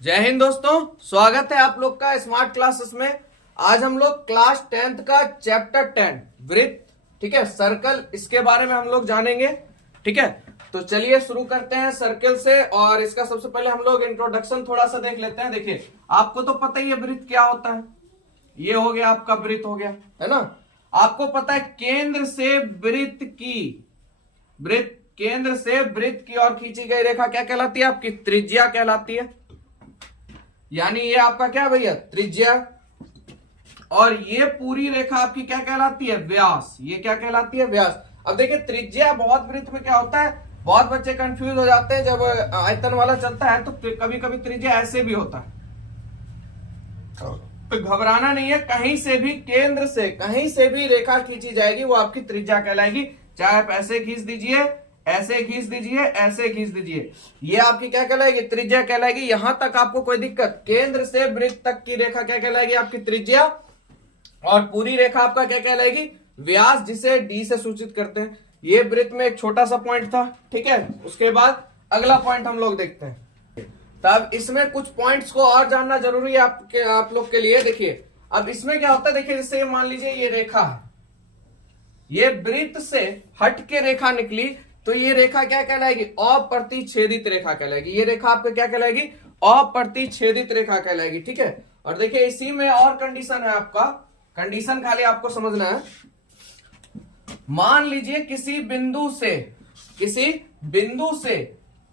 जय हिंद दोस्तों, स्वागत है आप लोग का स्मार्ट क्लासेस में। आज हम लोग क्लास 10th का चैप्टर 10 वृत्त, ठीक है, सर्कल, इसके बारे में हम लोग जानेंगे। ठीक है, तो चलिए शुरू करते हैं सर्कल से। और इसका सबसे पहले हम लोग इंट्रोडक्शन थोड़ा सा देख लेते हैं। देखिए, आपको तो पता ही है वृत्त क्या होता है। ये हो गया आपका वृत्त, हो गया है ना। आपको पता है केंद्र से वृत्त की ओर खींची गई रेखा क्या कहलाती है? आपकी त्रिज्या कहलाती है। यानी ये आपका क्या भैया? त्रिज्या। और ये पूरी रेखा आपकी क्या कहलाती है? व्यास। ये क्या कहलाती है? व्यास। अब देखिए, त्रिज्या बहुत वृत्त में क्या होता है, बहुत बच्चे कंफ्यूज हो जाते हैं जब आयतन वाला चलता है, तो कभी कभी त्रिज्या ऐसे भी होता है। तो घबराना नहीं है, कहीं से भी, केंद्र से कहीं से भी रेखा खींची जाएगी वो आपकी त्रिज्या कहलाएगी। चाहे आप ऐसे खींच दीजिए, ऐसे खींच दीजिए, ऐसे खींच दीजिए, ये आपकी क्या कहलाएगी? त्रिज्या कहलाएगी। यहां तक आपको कोई दिक्कत? केंद्र से वृत्त तक की रेखा क्या कहलाएगी? आपकी त्रिज्या। और पूरी रेखा आपका क्या कहलाएगी? व्यास, जिसे डी से सूचित करते हैं। ये वृत्त में एक छोटा सा पॉइंट था, ठीक है। उसके बाद अगला पॉइंट हम लोग देखते हैं। तब इसमें कुछ पॉइंट्स को और जानना जरूरी है आप लोग के लिए। देखिए, अब इसमें क्या होता है, देखिए जैसे मान लीजिए ये रेखा है, ये वृत्त से हट के रेखा निकली, तो ये रेखा क्या कहलाएगी? अप्रतिच्छेदित रेखा कहलाएगी। ये रेखा आपको क्या कहलाएगी? अप्रतिच्छेदित रेखा कहलाएगी। ठीक है, और देखिए इसी में और कंडीशन है आपका, कंडीशन खाली आपको समझना है। मान लीजिए किसी बिंदु से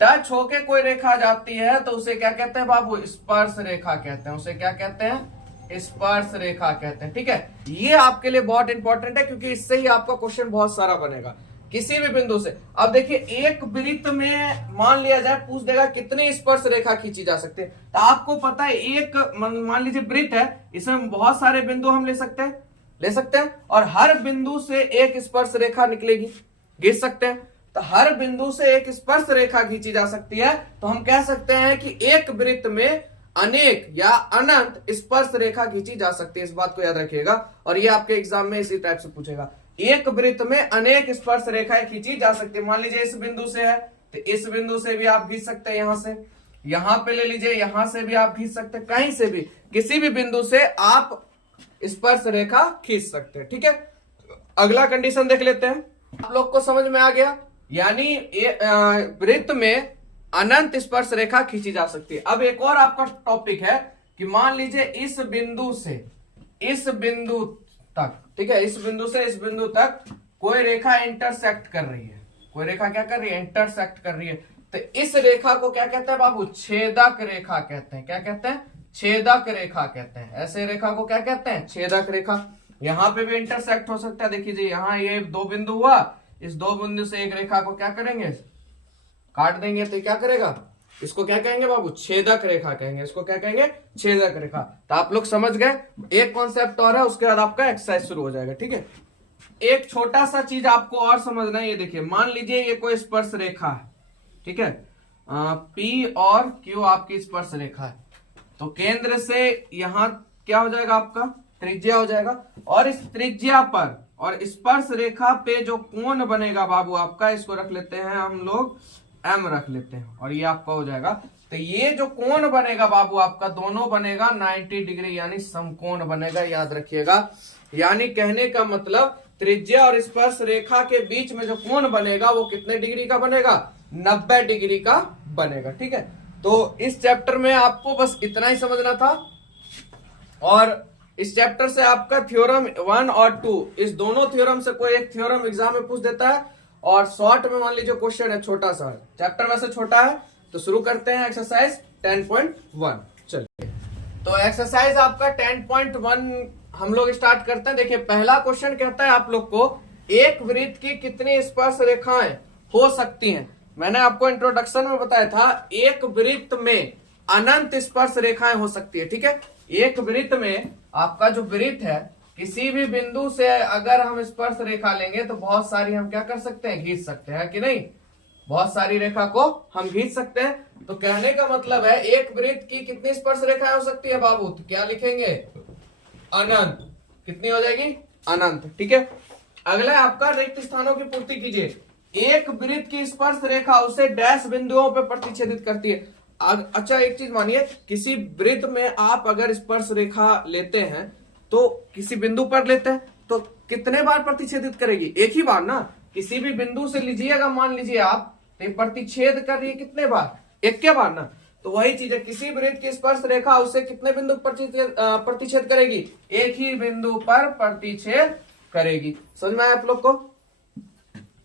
टच होके कोई रेखा जाती है, तो उसे क्या कहते हैं बाबू? स्पर्श रेखा कहते हैं। उसे क्या कहते हैं? स्पर्श रेखा कहते हैं। ठीक है, ये आपके लिए बहुत इंपॉर्टेंट है, क्योंकि इससे ही आपका क्वेश्चन बहुत सारा बनेगा किसी भी बिंदु से। अब देखिए, एक वृत्त में मान लिया जाए, पूछ देगा कितनी स्पर्श रेखा खींची जा सकती है। तो आपको पता है, एक मान लीजिए वृत्त है, इसमें बहुत सारे बिंदु हम ले सकते हैं, और हर बिंदु से एक स्पर्श रेखा निकलेगी, खींच सकते हैं। तो हर बिंदु से एक स्पर्श रेखा खींची जा सकती है। तो हम कह सकते हैं कि एक वृत्त में अनेक या अनंत स्पर्श रेखा खींची जा सकती है। इस बात को याद रखिएगा, और ये आपके एग्जाम में इसी टाइप से पूछेगा। एक वृत्त में अनेक स्पर्श रेखाएं खींची जा सकती है। मान लीजिए इस बिंदु से है, तो इस बिंदु से भी आप खींच सकते हैं। यहां से, यहां पे ले लीजिए, यहां से भी आप खींच सकते हैं। कहीं से भी, किसी भी बिंदु से आप स्पर्श रेखा खींच सकते हैं। ठीक है, अगला कंडीशन देख लेते हैं। आप लोग को समझ में आ गया? यानी वृत्त में अनंत स्पर्श रेखा खींची जा सकती है। अब एक और आपका टॉपिक है कि मान लीजिए इस बिंदु से इस बिंदु तक, ठीक है, इस बिंदु से इस बिंदु तक कोई रेखा इंटरसेक्ट कर रही है। कोई रेखा क्या कर रही है? इंटरसेक्ट कर रही है। तो इस रेखा को क्या कहते हैं बाबू? छेदक रेखा कहते हैं। क्या कहते हैं? छेदक रेखा कहते हैं। ऐसे रेखा को क्या कहते हैं? छेदक रेखा। यहां पे भी इंटरसेक्ट हो सकता है। देखिए, यहां ये दो बिंदु हुआ, इस दो बिंदु से एक रेखा को क्या करेंगे? काट देंगे। तो क्या करेगा? इसको क्या कहेंगे बाबू? छेदक रेखा कहेंगे। इसको क्या कहेंगे? छेदक रेखा। तो आप लोग समझ गए। एक कॉन्सेप्ट और है, उसके बाद आपका एक्सरसाइज शुरू हो जाएगा। ठीक है, एक छोटा सा चीज आपको और समझना है। ये देखिए, मान लीजिए ये कोई स्पर्श रेखा है, ठीक है, पी और क्यू आपकी स्पर्श रेखा है। तो केंद्र से यहां क्या हो जाएगा? आपका त्रिज्या हो जाएगा। और इस त्रिज्या पर और स्पर्श रेखा पे जो कोण बनेगा बाबू आपका, इसको रख लेते हैं हम लोग, एम रख लेते हैं, और ये आपका हो जाएगा। तो ये जो कोण बनेगा बाबू आपका, दोनों बनेगा 90 डिग्री, यानी समकोण बनेगा। याद रखिएगा, यानी कहने का मतलब त्रिज्या और स्पर्श रेखा के बीच में जो कोण बनेगा वो कितने डिग्री का बनेगा? 90 डिग्री का बनेगा। ठीक है, तो इस चैप्टर में आपको बस इतना ही समझना था। और इस चैप्टर से आपका थ्योरम 1 और 2, इस दोनों थ्योरम से कोई एक थ्योरम एग्जाम में पूछ देता है। और शॉर्ट में मान लीजिए क्वेश्चन है, छोटा सा है, चैप्टर वैसे छोटा है। तो शुरू करते हैं एक्सरसाइज 10.1। चलिए, तो एक्सरसाइज आपका 10.1 हम लोग स्टार्ट करते हैं। देखिए, पहला क्वेश्चन कहता है आप लोग को, एक वृत्त की कितनी स्पर्श रेखाएं हो सकती हैं? मैंने आपको इंट्रोडक्शन में बताया था, एक वृत्त में अनंत स्पर्श रेखाएं हो सकती है। ठीक है, एक वृत्त में आपका जो वृत्त है, किसी भी बिंदु से अगर हम स्पर्श रेखा लेंगे तो बहुत सारी हम क्या कर सकते हैं? खींच सकते हैं कि नहीं? बहुत सारी रेखा को हम खींच सकते हैं। तो कहने का मतलब है, एक वृत्त की कितनी स्पर्श रेखाएं हो सकती है बाबू? तो क्या लिखेंगे? अनंत। कितनी हो जाएगी? अनंत। ठीक है, अगला आपका रिक्त स्थानों की पूर्ति कीजिए। एक वृत्त की स्पर्श रेखा उसे डैश बिंदुओं पर प्रतिच्छेदित करती है। अच्छा एक चीज मानिए, किसी वृत्त में आप अगर स्पर्श रेखा लेते हैं तो किसी बिंदु पर लेते हैं तो कितने बार प्रतिच्छेदित करेगी? एक ही बार ना। किसी भी बिंदु से लीजिएगा, मान लीजिए आप, तो ये प्रतिच्छेद कर रही है कितने बार? एक के बार ना। तो वही चीज है, किसी वृत्त की स्पर्श रेखा उसे कितने बिंदु प्रतिच्छेद करेगी? एक ही बिंदु पर प्रतिच्छेद करेगी। समझ में आया आप लोग को?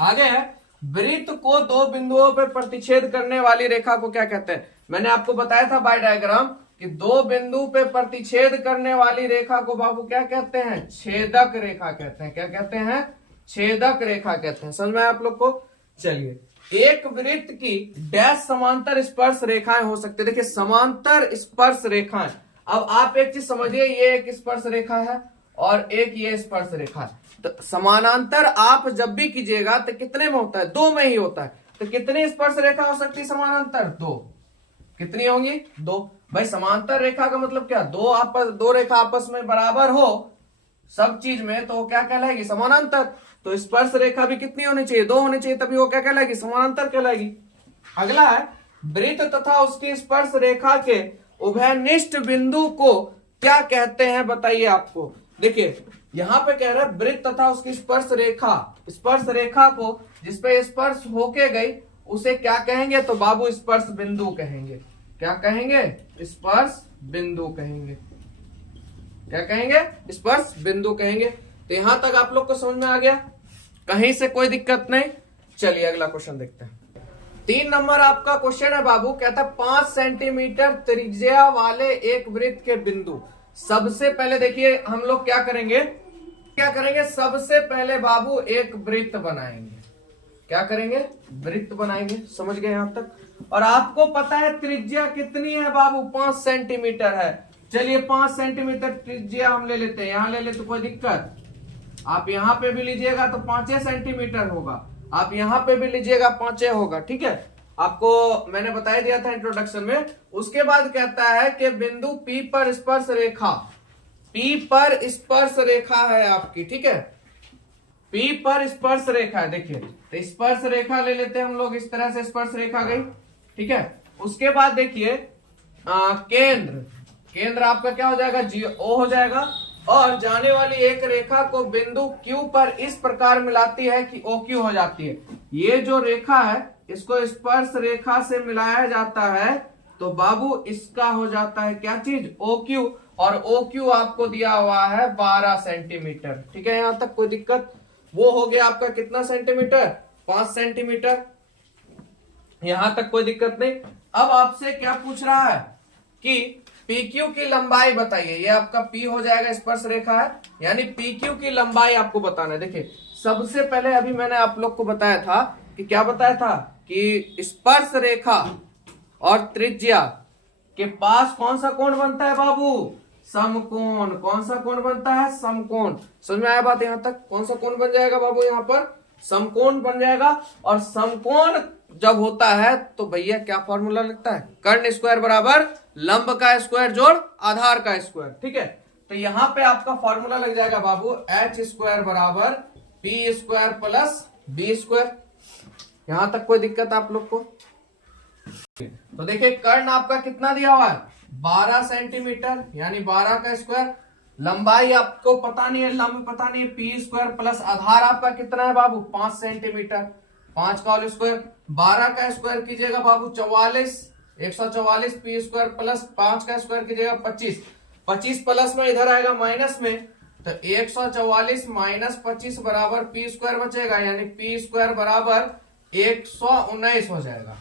आगे है, वृत्त को दो बिंदुओं पर प्रतिच्छेद करने वाली रेखा को क्या कहते हैं? मैंने आपको बताया था बाय डायग्राम कि दो बिंदु पे प्रतिच्छेद करने वाली रेखा को बाबू क्या कहते हैं? छेदक रेखा कहते हैं। क्या कहते हैं? छेदक रेखा कहते हैं। समझ में आया आप लोग को? चलिए, एक वृत्त की डैश समांतर स्पर्श रेखाएं हो सकती है। देखिए समांतर स्पर्श रेखाएं, अब आप एक चीज समझिए, ये एक स्पर्श रेखा है और एक ये स्पर्श रेखा है। तो समानांतर आप जब भी कीजिएगा तो कितने में होता है? दो में ही होता है। तो कितनी स्पर्श रेखा हो सकती है समानांतर? दो। कितनी होंगी? दो। भाई समांतर रेखा का मतलब क्या? दो रेखा आपस में बराबर हो सब चीज में तो वो क्या कहलाएगी? समानांतर। तो स्पर्श रेखा भी कितनी होनी चाहिए? दो होनी चाहिए, तभी वो क्या कहलाएगी? समानांतर कहलाएगी। अगला है, वृत्त तथा उसकी स्पर्श रेखा के उभयनिष्ठ बिंदु को क्या कहते हैं? बताइए आपको। देखिए यहां पे कह रहा है वृत्त तथा उसकी स्पर्श रेखा को जिसपे स्पर्श होके गई उसे क्या कहेंगे? तो बाबू स्पर्श बिंदु कहेंगे। क्या कहेंगे? स्पर्श बिंदु कहेंगे। क्या कहेंगे? स्पर्श बिंदु कहेंगे। तो यहां तक आप लोग को समझ में आ गया? कहीं से कोई दिक्कत नहीं? चलिए अगला क्वेश्चन देखते हैं। 3 नंबर आपका क्वेश्चन है बाबू, कहता है 5 सेंटीमीटर त्रिज्या वाले एक वृत्त के बिंदु। सबसे पहले देखिए हम लोग क्या करेंगे? सबसे पहले बाबू एक वृत्त बनाएंगे। क्या करेंगे? वृत्त बनाएंगे। समझ गए यहां तक? और आपको पता है त्रिज्या कितनी है बाबू? 5 सेंटीमीटर है। चलिए 5 सेंटीमीटर त्रिज्या हम ले लेते हैं। यहां ले ले तो कोई दिक्कत? आप यहां पे भी लीजिएगा तो 5 सेंटीमीटर होगा, आप यहां पे भी लीजिएगा 5 होगा। ठीक है, आपको मैंने बता दिया था इंट्रोडक्शन में। उसके बाद कहता है कि बिंदु P पर स्पर्श रेखा है आपकी। ठीक है, P पर स्पर्श रेखा है। देखिए तो स्पर्श रेखा ले लेते हैं हम लोग, इस तरह से स्पर्श रेखा गई। ठीक है, उसके बाद देखिए केंद्र आपका क्या हो जाएगा? O हो जाएगा। और जाने वाली एक रेखा को बिंदु Q पर इस प्रकार मिलाती है कि OQ हो जाती है। ये जो रेखा है इसको स्पर्श रेखा से मिलाया जाता है तो बाबू इसका हो जाता है क्या चीज? OQ। और OQ आपको दिया हुआ है 12 सेंटीमीटर। ठीक है, यहां तक कोई दिक्कत? वो हो गया आपका कितना सेंटीमीटर? 5 सेंटीमीटर। यहां तक कोई दिक्कत नहीं। अब आपसे क्या पूछ रहा है कि PQ की लंबाई बताइए। ये आपका P हो जाएगा, स्पर्श रेखा है, यानी PQ की लंबाई आपको बताना है। देखिए सबसे पहले अभी मैंने आप लोग को बताया था कि क्या बताया था कि स्पर्श रेखा और त्रिज्या के पास कौन सा कोण बनता है बाबू? समकोण। कौन सा कोण बनता है? समकोण। समझ में आया बात यहां तक? कौन सा कोण बन जाएगा बाबू? यहां पर समकोण बन जाएगा। और समकोण जब होता है तो भैया क्या फॉर्मूला लगता है? कर्ण स्क्वायर बराबर लंब का स्क्वायर जोड़ आधार का स्क्वायर। ठीक है, तो यहां पे आपका फॉर्मूला लग जाएगा बाबू h स्क्वायर बराबर p square plus b square. यहां तक कोई दिक्कत आप लोग को? तो देखिए कर्ण आपका कितना दिया हुआ है? 12 सेंटीमीटर, यानी 12 का स्क्वायर। लंबाई आपको पता नहीं है, लंब पता नहीं है, p स्क्वायर प्लस आधार आपका कितना है बाबू? 5 सेंटीमीटर। 5 का होल स्क्वायर, 12 का स्क्वायर कीजिएगा बाबू 44, 144 p स्क्वायर प्लस 5 का स्क्वायर कीजिएगा 25। 25 प्लस में इधर आएगा माइनस में, तो 144 माइनस 25 बराबर p स्क्वायर बचेगा, यानी p स्क्वायर बराबर 119 हो जाएगा।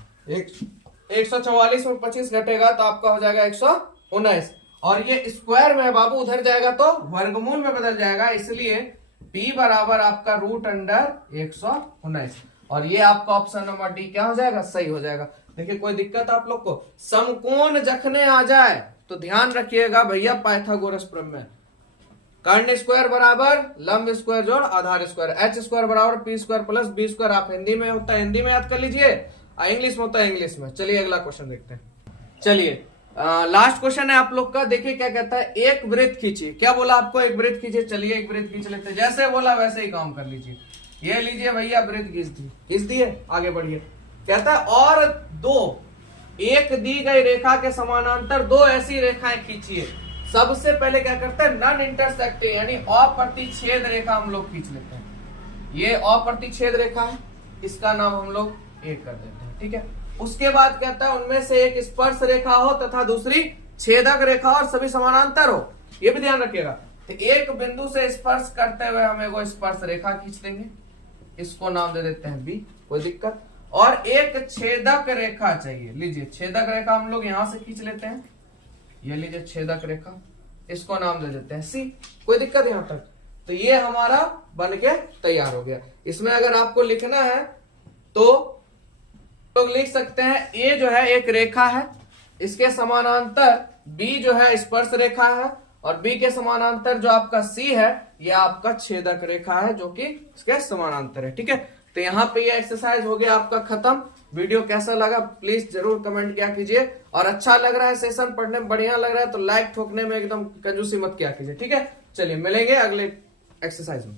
144 में 25 घटेगा तो आपका हो जाएगा 119। और ये स्क्वायर में है बाबू, उधर जाएगा तो वर्गमूल में बदल जाएगा, इसलिए p बराबर आपका √119। और ये आपका ऑप्शन नंबर डी क्या हो जाएगा? सही हो जाएगा। देखिए कोई दिक्कत आप लोग को? समकोण जखने आ जाए तो ध्यान रखिएगा भैया पाइथागोरस प्रमेय। कर्ण स्क्वायर बराबर लंब स्क्वायर जोड़ आधार स्क्वायर, h स्क्वायर बराबर p square plus b square. आप हिंदी में होता है हिंदी में याद कर लीजिए, इंग्लिश में होता है इंग्लिश में। चलिए अगला क्वेश्चन देखते हैं। चलिए लास्ट क्वेश्चन है आप लोग का। देखिए क्या कहता है, एक वृत्त खींचिए। क्या बोला आपको? एक वृत्त खींचिए। चलिए एक वृत्त खींच लेते हैं, जैसे बोला वैसे ही काम कर लीजिए। ये लीजिए भैया वृत्त खींच दिए, आगे बढ़िए। कहता है और दो एक दी गई रेखा के समानांतर दो ऐसी रेखाएं खींचिए। सबसे पहले क्या करते हैं, नॉन इंटरसेक्टिंग यानी अप्रतिच्छेद रेखा हम लोग खींच लेते हैं। ये अप्रतिच्छेद रेखा है, इसका नाम हम लोग ए कर देते हैं, ठीक है। उसके बाद कहता है उनमें से एक स्पर्श रेखा हो तथा दूसरी छेदक रेखा और सभी समानांतर हो, ये भी ध्यान रखिएगा। तो एक बिंदु से स्पर्श करते हुए हम एक स्पर्श रेखा खींच लेंगे, इसको नाम दे देते हैं बी, कोई दिक्कत। और एक छेदक रेखा चाहिए, लीजिए छेदक रेखा हम लोग यहां से खींच लेते हैं, ये लीजिए छेदक रेखा, इसको नाम दे देते हैं सी, कोई दिक्कत यहां तक। तो ये हमारा बन के तैयार हो गया। इसमें अगर आपको लिखना है तो लोग लिख सकते हैं ए जो है एक रेखा है, इसके समानांतर बी जो है स्पर्श रेखा है, और बी के समानांतर जो आपका सी है ये आपका छेदक रेखा है जो कि इसके समानांतर है, ठीक है। तो यहाँ पे ये एक्सरसाइज हो गया आपका खत्म। वीडियो कैसा लगा प्लीज जरूर कमेंट किया कीजिए, और अच्छा लग रहा है सेशन पढ़ने में बढ़िया लग रहा है तो लाइक ठोकने में एकदम कंजूसी मत किया कीजिए, ठीक है। चलिए मिलेंगे अगले एक्सरसाइज में।